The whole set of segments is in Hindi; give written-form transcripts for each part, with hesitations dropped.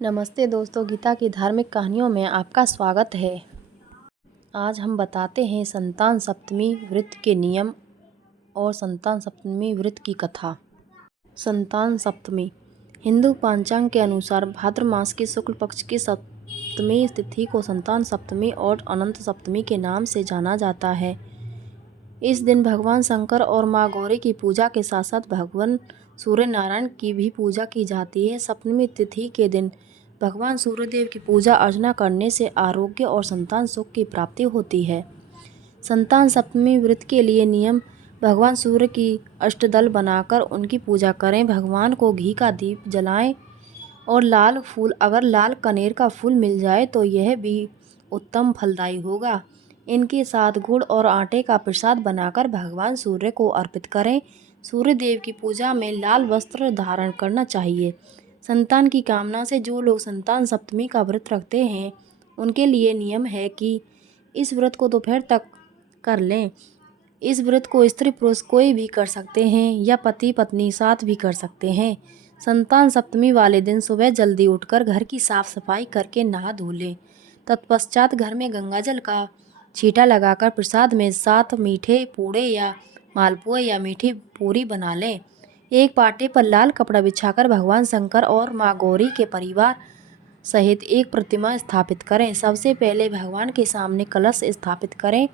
नमस्ते दोस्तों, गीता की धार्मिक कहानियों में आपका स्वागत है। आज हम बताते हैं संतान सप्तमी व्रत के नियम और संतान सप्तमी व्रत की कथा। संतान सप्तमी हिंदू पंचांग के अनुसार भाद्र मास की शुक्ल पक्ष की सप्तमी तिथि को संतान सप्तमी और अनंत सप्तमी के नाम से जाना जाता है। इस दिन भगवान शंकर और माँ गौरी की पूजा के साथ साथ भगवान सूर्य नारायण की भी पूजा की जाती है। सप्तमी तिथि के दिन भगवान सूर्यदेव की पूजा अर्चना करने से आरोग्य और संतान सुख की प्राप्ति होती है। संतान सप्तमी व्रत के लिए नियम: भगवान सूर्य की अष्टदल बनाकर उनकी पूजा करें। भगवान को घी का दीप जलाएं और लाल फूल, अगर लाल कनेर का फूल मिल जाए तो यह भी उत्तम फलदायी होगा। इनके साथ गुड़ और आटे का प्रसाद बनाकर भगवान सूर्य को अर्पित करें। सूर्य देव की पूजा में लाल वस्त्र धारण करना चाहिए। संतान की कामना से जो लोग संतान सप्तमी का व्रत रखते हैं उनके लिए नियम है कि इस व्रत को दोपहर तक कर लें। इस व्रत को स्त्री पुरुष कोई भी कर सकते हैं या पति पत्नी साथ भी कर सकते हैं। संतान सप्तमी वाले दिन सुबह जल्दी उठकर घर की साफ सफाई करके नहा धो लें। तत्पश्चात घर में गंगाजल का छींटा लगाकर प्रसाद में 7 मीठे पूड़े या मालपुआ या मीठी पूरी बना लें। एक पाटे पर लाल कपड़ा बिछाकर भगवान शंकर और माँ गौरी के परिवार सहित एक प्रतिमा स्थापित करें। सबसे पहले भगवान के सामने कलश स्थापित करें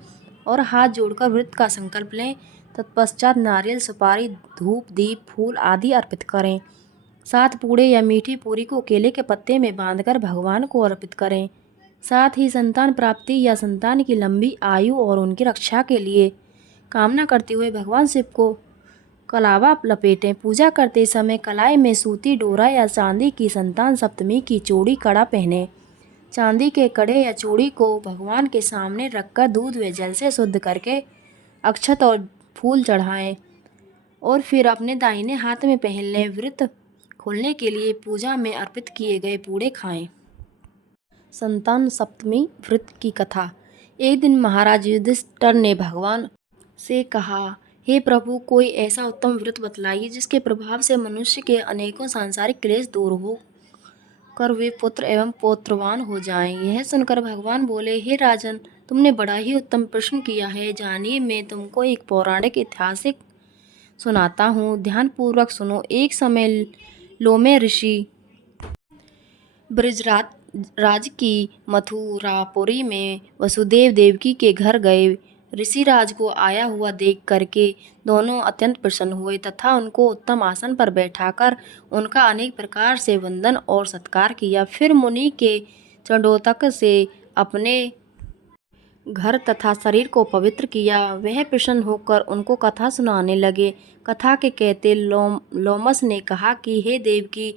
और हाथ जोड़कर व्रत का संकल्प लें। तत्पश्चात नारियल, सुपारी, धूप, दीप, फूल आदि अर्पित करें। 7 पूड़े या मीठी पूरी को केले के पत्ते में बांधकर भगवान को अर्पित करें। साथ ही संतान प्राप्ति या संतान की लंबी आयु और उनकी रक्षा के लिए कामना करते हुए भगवान शिव को कलावा लपेटें। पूजा करते समय कलाई में सूती डोरा या चांदी की संतान सप्तमी की चूड़ी कड़ा पहने। चांदी के कड़े या चूड़ी को भगवान के सामने रखकर दूध व जल से शुद्ध करके अक्षत और फूल चढ़ाएं और फिर अपने दाहिने हाथ में पहन लें। व्रत खोलने के लिए पूजा में अर्पित किए गए पूड़े खाएं। संतान सप्तमी व्रत की कथा। एक दिन महाराज युधिष्ठिर ने भगवान से कहा, हे प्रभु, कोई ऐसा उत्तम व्रत बतलाइए जिसके प्रभाव से मनुष्य के अनेकों सांसारिक क्लेश दूर हो कर वे पुत्र एवं पौत्रवान हो जाएं। यह सुनकर भगवान बोले, हे राजन, तुमने बड़ा ही उत्तम प्रश्न किया है। जानिए, मैं तुमको एक पौराणिक ऐतिहासिक सुनाता हूँ, ध्यानपूर्वक सुनो। एक समय लोमे ऋषि ब्रजराज की मथुरापुरी में वसुदेव देवकी के घर गए। ऋषिराज को आया हुआ देख करके दोनों अत्यंत प्रसन्न हुए तथा उनको उत्तम आसन पर बैठाकर उनका अनेक प्रकार से वंदन और सत्कार किया। फिर मुनि के चंडोतक से अपने घर तथा शरीर को पवित्र किया। वह प्रसन्न होकर उनको कथा सुनाने लगे। कथा के कहते लोमस ने कहा कि हे देवकी,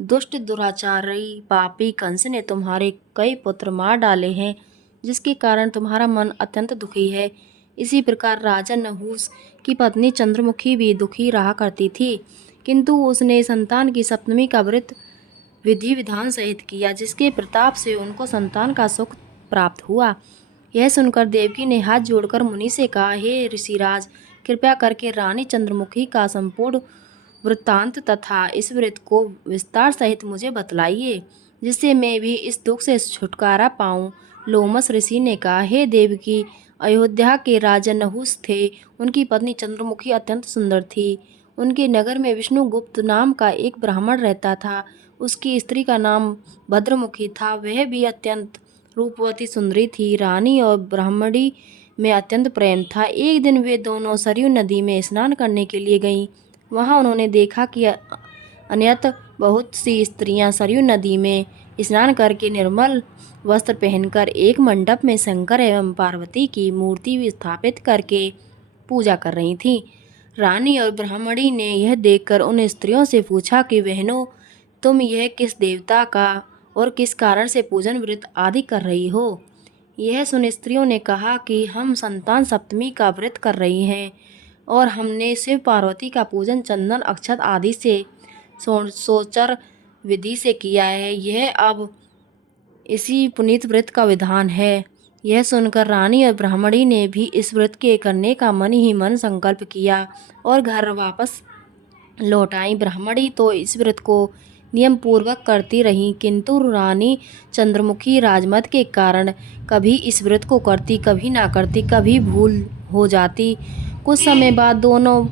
दुष्ट दुराचारी पापी कंस ने तुम्हारे कई पुत्र मार डाले हैं, जिसके कारण तुम्हारा मन अत्यंत दुखी है। इसी प्रकार राजा नहुस की पत्नी चंद्रमुखी भी दुखी रहा करती थी, किंतु उसने संतान की सप्तमी का व्रत विधि विधान सहित किया, जिसके प्रताप से उनको संतान का सुख प्राप्त हुआ। यह सुनकर देवकी ने हाथ जोड़कर मुनि से कहा, हे ऋषिराज, कृपया करके रानी चंद्रमुखी का संपूर्ण वृत्तांत तथा इस व्रत को विस्तार सहित मुझे बतलाइए, जिससे मैं भी इस दुख से छुटकारा पाऊं। लोमस ऋषि ने कहा, हे देवकी, अयोध्या के राजा नहुस थे। उनकी पत्नी चंद्रमुखी अत्यंत सुंदर थी। उनके नगर में विष्णुगुप्त नाम का एक ब्राह्मण रहता था। उसकी स्त्री का नाम भद्रमुखी था। वह भी अत्यंत रूपवती सुंदरी थी। रानी और ब्राह्मणी में अत्यंत प्रेम था। एक दिन वे दोनों सरयू नदी में स्नान करने के लिए गईं। वहां उन्होंने देखा कि अन्यत्र बहुत सी स्त्रियां सरयू नदी में स्नान करके निर्मल वस्त्र पहनकर एक मंडप में शंकर एवं पार्वती की मूर्ति स्थापित करके पूजा कर रही थीं। रानी और ब्राह्मणी ने यह देखकर उन स्त्रियों से पूछा कि बहनों, तुम यह किस देवता का और किस कारण से पूजन व्रत आदि कर रही हो? यह सुन स्त्रियों ने कहा कि हम संतान सप्तमी का व्रत कर रही हैं और हमने शिव पार्वती का पूजन चंदन, अक्षत आदि से सोचर विधि से किया है। यह अब इसी पुनीत व्रत का विधान है। यह सुनकर रानी और ब्राह्मणी ने भी इस व्रत के करने का मन ही मन संकल्प किया और घर वापस लौट आई। ब्राह्मणी तो इस व्रत को नियम पूर्वक करती रहीं, किंतु रानी चंद्रमुखी राजमत के कारण कभी इस व्रत को करती, कभी ना करती, कभी भूल हो जाती। कुछ समय बाद दोनों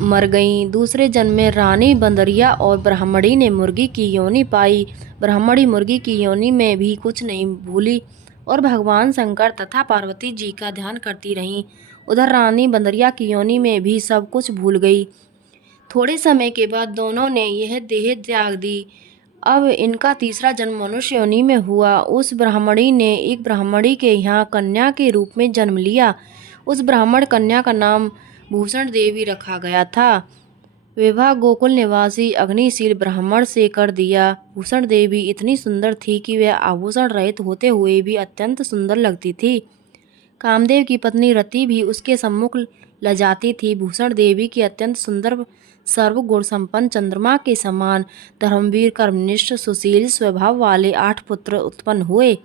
मर गईं। दूसरे जन्म में रानी बंदरिया और ब्राह्मणी ने मुर्गी की योनि पाई। ब्राह्मणी मुर्गी की योनि में भी कुछ नहीं भूली और भगवान शंकर तथा पार्वती जी का ध्यान करती रहीं। उधर रानी बंदरिया की योनि में भी सब कुछ भूल गई। थोड़े समय के बाद दोनों ने यह देह त्याग दी। अब इनका तीसरा जन्म मनुष्य योनि में हुआ। उस ब्राह्मणी ने एक ब्राह्मणी के यहाँ कन्या के रूप में जन्म लिया। उस ब्राह्मण कन्या का नाम भूषण देवी रखा गया था। विवाह गोकुल निवासी अग्निशील ब्राह्मण से कर दिया। भूषण देवी इतनी सुंदर थी कि वह आभूषण रहित होते हुए भी अत्यंत सुंदर लगती थी। कामदेव की पत्नी रति भी उसके सम्मुख लजाती थी। भूषण देवी की अत्यंत सुंदर सर्वगुण संपन्न चंद्रमा के समान धर्मवीर कर्मनिष्ठ सुशील स्वभाव वाले 8 पुत्र उत्पन्न हुए।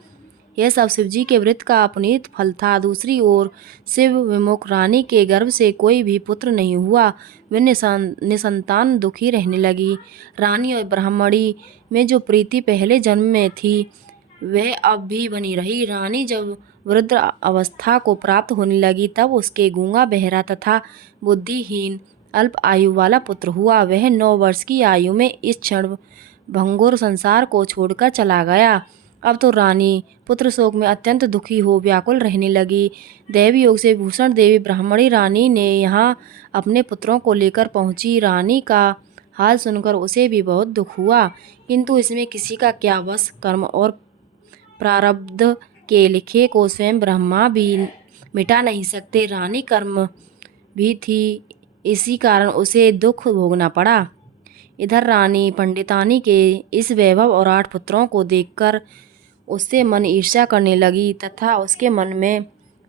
यह सब शिवजी के व्रत का अपनीत फल था। दूसरी ओर शिव विमुख रानी के गर्भ से कोई भी पुत्र नहीं हुआ। वे निसंतान दुखी रहने लगी। रानी और ब्राह्मणी में जो प्रीति पहले जन्म में थी वह अब भी बनी रही। रानी जब वृद्ध अवस्था को प्राप्त होने लगी तब उसके गूंगा बहरा तथा बुद्धिहीन अल्प आयु वाला पुत्र हुआ। वह 9 वर्ष की आयु में इस क्षण भंगुर संसार को छोड़कर चला गया। अब तो रानी पुत्र शोक में अत्यंत दुखी हो व्याकुल रहने लगी। दैवी योग से भूषण देवी ब्राह्मणी रानी ने यहाँ अपने पुत्रों को लेकर पहुँची। रानी का हाल सुनकर उसे भी बहुत दुख हुआ, किंतु इसमें किसी का क्या वश। कर्म और प्रारब्ध के लिखे को स्वयं ब्रह्मा भी मिटा नहीं सकते। रानी कर्म भी थी, इसी कारण उसे दुख भोगना पड़ा। इधर रानी पंडितानी के इस वैभव और 8 पुत्रों को देखकर उससे मन ईर्ष्या करने लगी तथा उसके मन में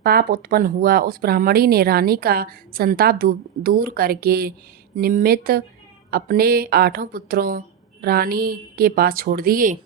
पाप उत्पन्न हुआ। उस ब्राह्मणी ने रानी का संताप दूर करके निमित्त अपने 8 पुत्रों रानी के पास छोड़ दिए।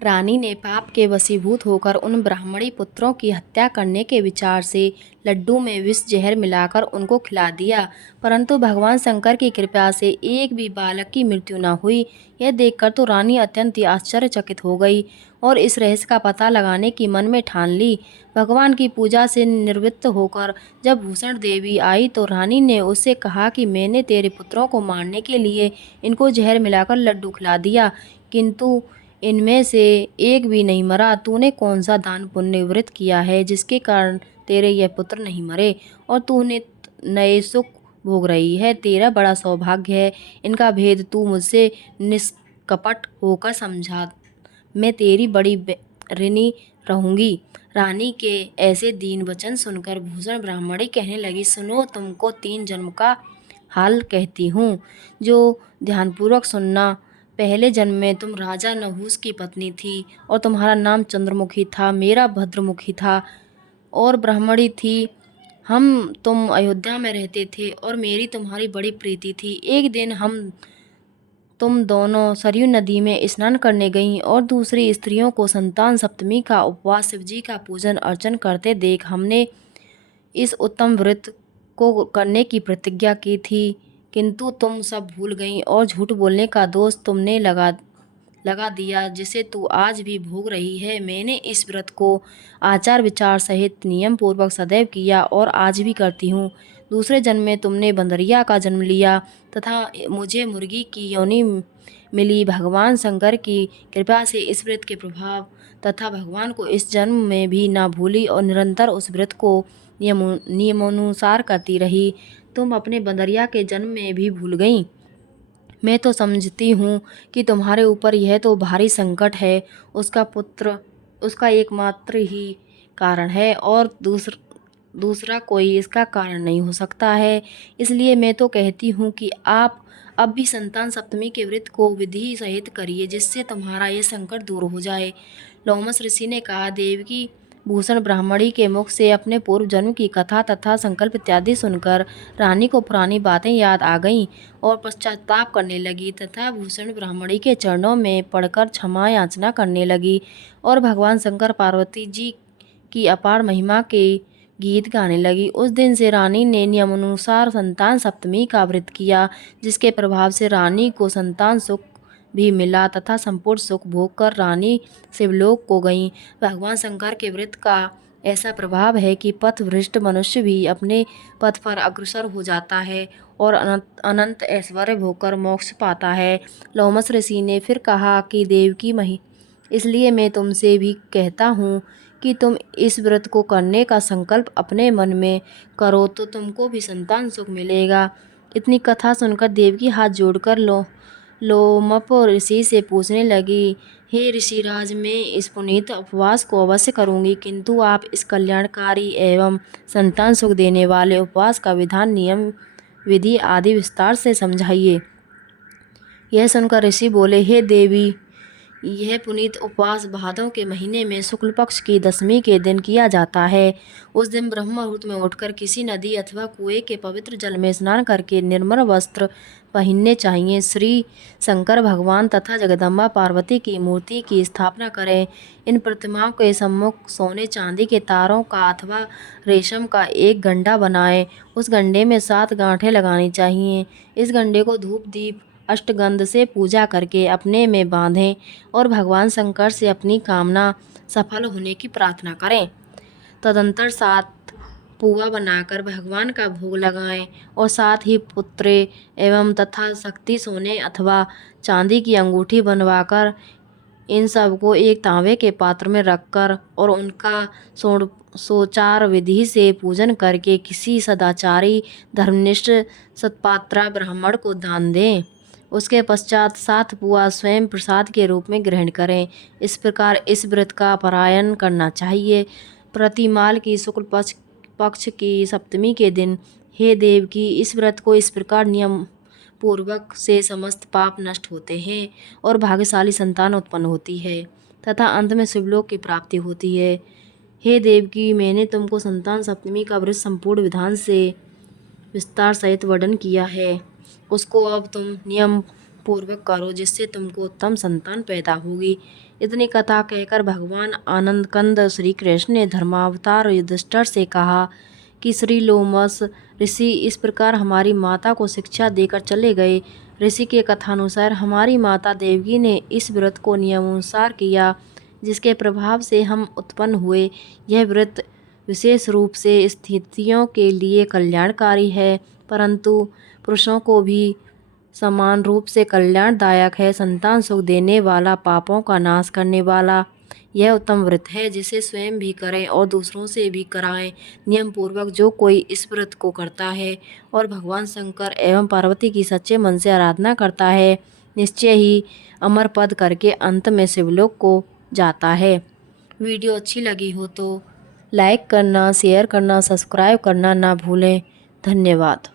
रानी ने पाप के वशीभूत होकर उन ब्राह्मणी पुत्रों की हत्या करने के विचार से लड्डू में विष जहर मिलाकर उनको खिला दिया, परंतु भगवान शंकर की कृपा से एक भी बालक की मृत्यु न हुई। यह देखकर तो रानी अत्यंत ही आश्चर्यचकित हो गई और इस रहस्य का पता लगाने की मन में ठान ली। भगवान की पूजा से निवृत्त होकर जब भूषण देवी आई तो रानी ने उससे कहा कि मैंने तेरे पुत्रों को मारने के लिए इनको जहर मिलाकर लड्डू खिला दिया, किंतु इनमें से एक भी नहीं मरा। तूने कौन सा दान पुण्य व्रत किया है जिसके कारण तेरे यह पुत्र नहीं मरे और तूने नए सुख भोग रही है? तेरा बड़ा सौभाग्य है। इनका भेद तू मुझसे निष्कपट होकर समझा, मैं तेरी बड़ी ऋणी रहूंगी। रानी के ऐसे दीन वचन सुनकर भूषण ब्राह्मणी कहने लगी, सुनो, तुमको 3 जन्म का हाल कहती हूँ, जो ध्यानपूर्वक सुनना। पहले जन्म में तुम राजा नहुस की पत्नी थी और तुम्हारा नाम चंद्रमुखी था, मेरा भद्रमुखी था और ब्राह्मणी थी। तुम अयोध्या में रहते थे और मेरी तुम्हारी बड़ी प्रीति थी। एक दिन तुम दोनों सरयू नदी में स्नान करने गईं और दूसरी स्त्रियों को संतान सप्तमी का उपवास शिवजी का पूजन अर्चन करते देख हमने इस उत्तम व्रत को करने की प्रतिज्ञा की थी, किंतु तुम सब भूल गईं और झूठ बोलने का दोष तुमने लगा दिया, जिसे तू आज भी भोग रही है। मैंने इस व्रत को आचार विचार सहित नियम पूर्वक सदैव किया और आज भी करती हूँ। दूसरे जन्म में तुमने बंदरिया का जन्म लिया तथा मुझे मुर्गी की योनि मिली। भगवान शंकर की कृपा से इस व्रत के प्रभाव तथा भगवान को इस जन्म में भी ना भूली और निरंतर उस व्रत को नियमानुसार करती रही। तुम अपने बंदरिया के जन्म में भी भूल गईं। मैं तो समझती हूँ कि तुम्हारे ऊपर यह तो भारी संकट है, उसका पुत्र उसका एकमात्र ही कारण है और दूसरा कोई इसका कारण नहीं हो सकता है। इसलिए मैं तो कहती हूँ कि आप अब भी संतान सप्तमी के व्रत को विधि सहित करिए, जिससे तुम्हारा ये संकट दूर हो जाए। लोमस ऋषि ने कहा, देवकी भूषण ब्राह्मणी के मुख से अपने पूर्व जन्म की कथा तथा संकल्प इत्यादि सुनकर रानी को पुरानी बातें याद आ गईं और पश्चाताप करने लगी तथा भूषण ब्राह्मणी के चरणों में पड़कर क्षमा याचना करने लगी और भगवान शंकर पार्वती जी की अपार महिमा के गीत गाने लगी। उस दिन से रानी ने नियमानुसार संतान सप्तमी का व्रत किया, जिसके प्रभाव से रानी को संतान सुख भी मिला तथा संपूर्ण सुख भोग कर रानी शिवलोक को गईं। भगवान शंकर के व्रत का ऐसा प्रभाव है कि पथभ्रष्ट मनुष्य भी अपने पथ पर अग्रसर हो जाता है और अनंत ऐश्वर्य भोगकर मोक्ष पाता है। लोमस ऋषि ने फिर कहा कि देवकी मही, इसलिए मैं तुमसे भी कहता हूँ कि तुम इस व्रत को करने का संकल्प अपने मन में करो तो तुमको भी संतान सुख मिलेगा। इतनी कथा सुनकर देवकी हाथ जोड़कर लोमप ऋषि से पूछने लगी, हे ऋषिराज, मैं इस पुनीत उपवास को अवश्य करूंगी, किंतु आप इस कल्याणकारी एवं संतान सुख देने वाले उपवास का विधान, नियम, विधि आदि विस्तार से समझाइए। यह सुनकर ऋषि बोले, हे देवी, यह पुनीत उपवास भादों के महीने में शुक्ल पक्ष की दशमी के दिन किया जाता है। उस दिन ब्रह्म मुहूर्त में उठकर किसी नदी अथवा कुएं के पवित्र जल में स्नान करके निर्मल वस्त्र पहनने चाहिए। श्री शंकर भगवान तथा जगदम्बा पार्वती की मूर्ति की स्थापना करें। इन प्रतिमाओं के सम्मुख सोने चांदी के तारों का अथवा रेशम का एक गंडा बनाएं। उस गंडे में 7 गांठें लगानी चाहिए। इस गंडे को धूप दीप अष्टगंध से पूजा करके अपने में बांधें और भगवान शंकर से अपनी कामना सफल होने की प्रार्थना करें। तदंतर 7 पुआ बनाकर भगवान का भोग लगाएं और साथ ही पुत्रे एवं तथा शक्ति सोने अथवा चांदी की अंगूठी बनवाकर इन सबको एक तांबे के पात्र में रखकर और उनका सोचार विधि से पूजन करके किसी सदाचारी धर्मनिष्ठ सत्पात्रा ब्राह्मण को दान दें। उसके पश्चात 7 पुआ स्वयं प्रसाद के रूप में ग्रहण करें। इस प्रकार इस व्रत का पारायण करना चाहिए। प्रतिमाल की शुक्ल पक्ष की सप्तमी के दिन हे देव की इस व्रत को इस प्रकार नियम पूर्वक से समस्त पाप नष्ट होते हैं और भाग्यशाली संतान उत्पन्न होती है तथा अंत में शिवलोक की प्राप्ति होती है। हे देव की, मैंने तुमको संतान सप्तमी का व्रत संपूर्ण विधान से विस्तार सहित वर्णन किया है। उसको अब तुम नियम पूर्वक करो, जिससे तुमको उत्तम संतान पैदा होगी। इतनी कथा कहकर भगवान आनंदकंद श्री कृष्ण ने धर्मावतार युधिष्ठिर से कहा कि श्री लोमस ऋषि इस प्रकार हमारी माता को शिक्षा देकर चले गए। ऋषि के कथानुसार हमारी माता देवकी ने इस व्रत को नियमानुसार किया, जिसके प्रभाव से हम उत्पन्न हुए। यह व्रत विशेष रूप से स्त्रियों के लिए कल्याणकारी है, परंतु पुरुषों को भी समान रूप से कल्याणदायक है। संतान सुख देने वाला, पापों का नाश करने वाला यह उत्तम व्रत है, जिसे स्वयं भी करें और दूसरों से भी कराएं। नियम पूर्वक जो कोई इस व्रत को करता है और भगवान शंकर एवं पार्वती की सच्चे मन से आराधना करता है, निश्चय ही अमर पद करके अंत में शिवलोक को जाता है। वीडियो अच्छी लगी हो तो लाइक करना, शेयर करना, सब्सक्राइब करना ना भूलें। धन्यवाद।